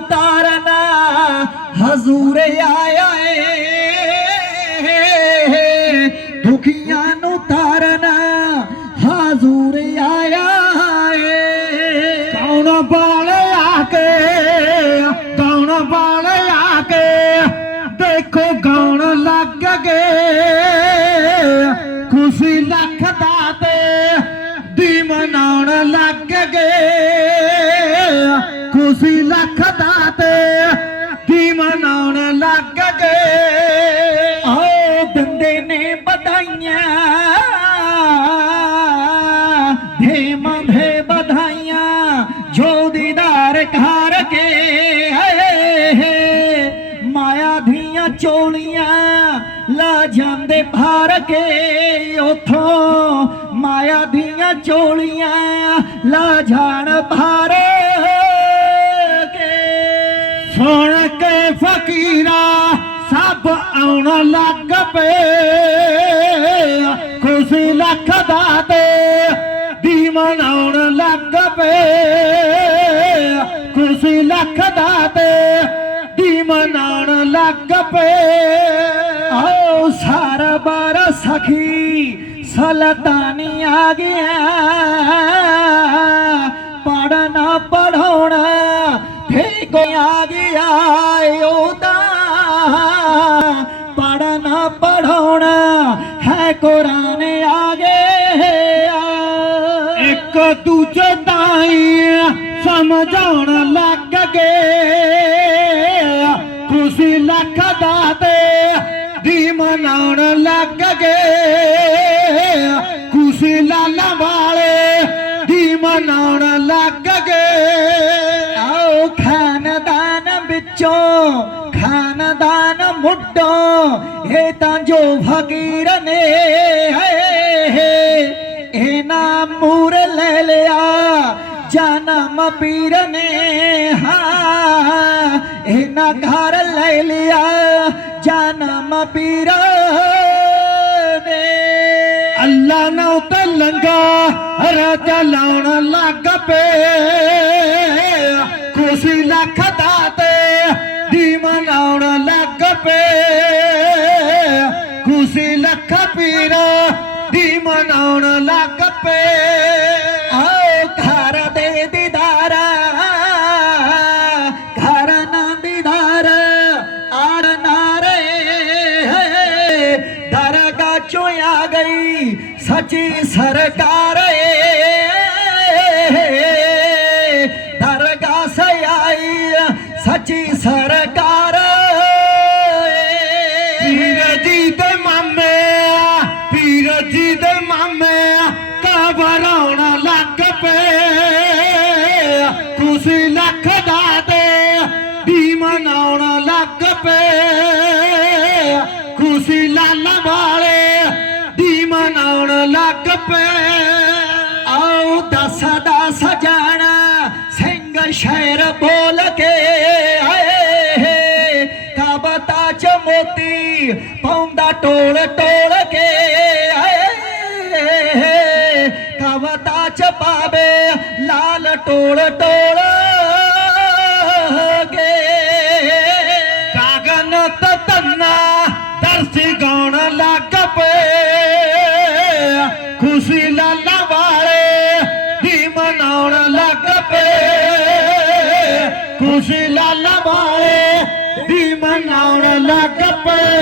ਨੂੰ ਹਜ਼ੂਰ ਆਇਆ ਏ। ਦੁਖੀਆਂ ਨੂੰ ਤਾਰਨਾ। ਹਜ਼ੂਰ ਆਇਆ ਏ। ਕੌਣ ਬਾਲ ਆ ਕੇ, ਕੌਣ ਬਾਲ ਆ ਕੇ। ਦੇਖੋ ਗਾਉਣ ਲੱਗ ਗਏ। ਖੁਸ਼ੀ ਲੱਖ ਦਾ ਤੇ ਦੀ ਮਨਾਉਣ ਲੱਗ ਗਏ। ਖੁਸ਼ੀ ਲੱਖ ਦਾ ਜੋ ਦੀਦਾਰ ਕੇ ਆਏ ਮਾਇਆ ਦੀਆਂ ਚੋਲੀਆਂ ਲਾ ਜਾਂਦੇ ਭਾਰ ਕੇ। ਉਥੋਂ ਮਾਇਆ ਦੀਆਂ ਚੋਲੀਆਂ ਲਾ ਜਾਣ ਭਾਰ ਕੇ। ਸੁਣ ਕੇ ਫਕੀਰਾ ਸਭ ਆਉਣ ਲੱਗ ਪਏ। ਖੁਸ਼ੀ ਲੱਖ ਦਾ ਤੇ ਦੀ ਮਨਾਉਣ ਲੱਗ ਪਏ। ਖੁਸ਼ੀ ਤੇ ਦੀ ਮਨਾਉਣ ਲੱਗ ਪਏ। ਆਓ ਸਾਰਾ ਬਾਰ ਸਖੀ ਸਲਤਾਨੀ ਆ ਗਿਆ ਪੜਨਾ ਪੜਾਉਣਾ ਫੇ ਕੋਈ ਆ ਗਿਆ ਉਹਦਾ ਪੜਨਾ ਪੜਾਉਣਾ ਹੈ ਕੁਰਾਨ ਆ ਗਿਆ ਇੱਕ ਦੂਜੇ ਤਾਈ ਸਮਝਾਉਣ ਲੱਗ ਗਏ ਖੁਸ਼ੀ ਲੱਖ ਦਾ ਤੇ ਦੀ ਮਨਾਉਣ ਲੱਗ ਗਏ ਖੁਸ਼ੀ ਲਾਲਾ ਵਾਲੇ ਦੀ ਮਨਾਉਣ ਲੱਗ ਗਏ ਆਓ ਖਾਨਦਾਨ ਵਿੱਚੋਂ, ਖਾਨਦਾਨ ਮੁੱਢੋਂ, ਇਹ ਤਾਂ ਜੋ ਫਕੀਰ ਨੇ ਇਹਨਾਂ ਮੂਰ ਲੈ ਲਿਆ। ਜਨਮ ਪੀਰ ਨੇ, ਹਾਂ, ਇਹਨਾਂ ਘਰ ਲੈ ਲਿਆ ਜਨਮ ਪੀਰ ਨੇ। ਅੱਲਾ ਨਾ ਉਤੇ ਲੰਗਾ ਰਾਜਾ ਲਾਉਣ ਲੱਗ ਪਏ। ਖੁਸ਼ੀ ਲੱਖ ਦਾ ਤੇ ਦੀ ਮਨਾਉਣ ਲੱਗ ਪਏ। ਖੁਸ਼ੀ ਲੱਖ ਪੀਰ ਦੀ ਮਨਾਉਣ ਲੱਗ ਪਏ। ਸੱਚੀ ਸਰਕਾਰ ਦਰਗਾ ਸੇ ਆਈ ਸੱਚੀ ਸਰਕਾਰ ਪੀਰ ਜੀ ਦੇ ਮਾਮੇ ਪੀਰ ਜੀ ਦੇ ਮਾਮੇ ਘਬਰਾਉਣ ਲੱਗ ਪਏ ਖੁਸ਼ੀ ਲੱਖ ਦਾ ਤੇ ਦੀ ਮਨਾਉਣ ਲੱਗ ਪਏ ਖੁਸ਼ੀ ਲਾਲ ਵਾਲੇ ਮਨਾਉਣ ਲੱਗ ਪਏ ਆਓ ਸਿੰਘ ਸ਼ਹਿਰ ਬੋਲ ਕੇ ਆਏ। ਕਬਤਾ ਚ ਮੋਤੀ ਪਾਉਂਦਾ ਟੋਲ ਟੋਲ ਕੇ ਆਏ। ਕਬਤਾ ਚ ਪਾਵੇ ਲਾਲ ਟੋਲ ਟੋਲ तुळशीला लभाळे ती म्हणावला कपडे